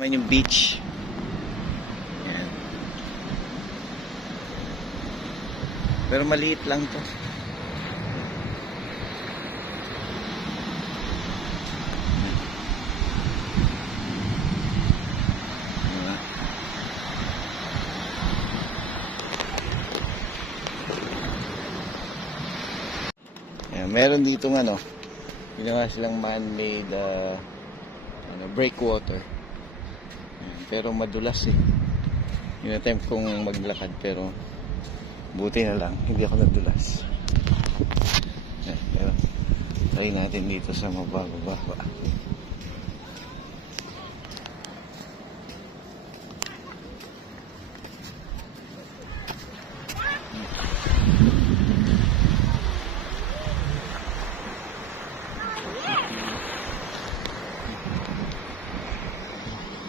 Naman yung beach. Yan. Pero maliit lang to. Diba? Yan. Meron dito ng ginawa silang man-made breakwater. Pero madulas eh. In-attempt kong maglakad pero buti na lang hindi ako nadulas. Pero try natin dito sa mababa.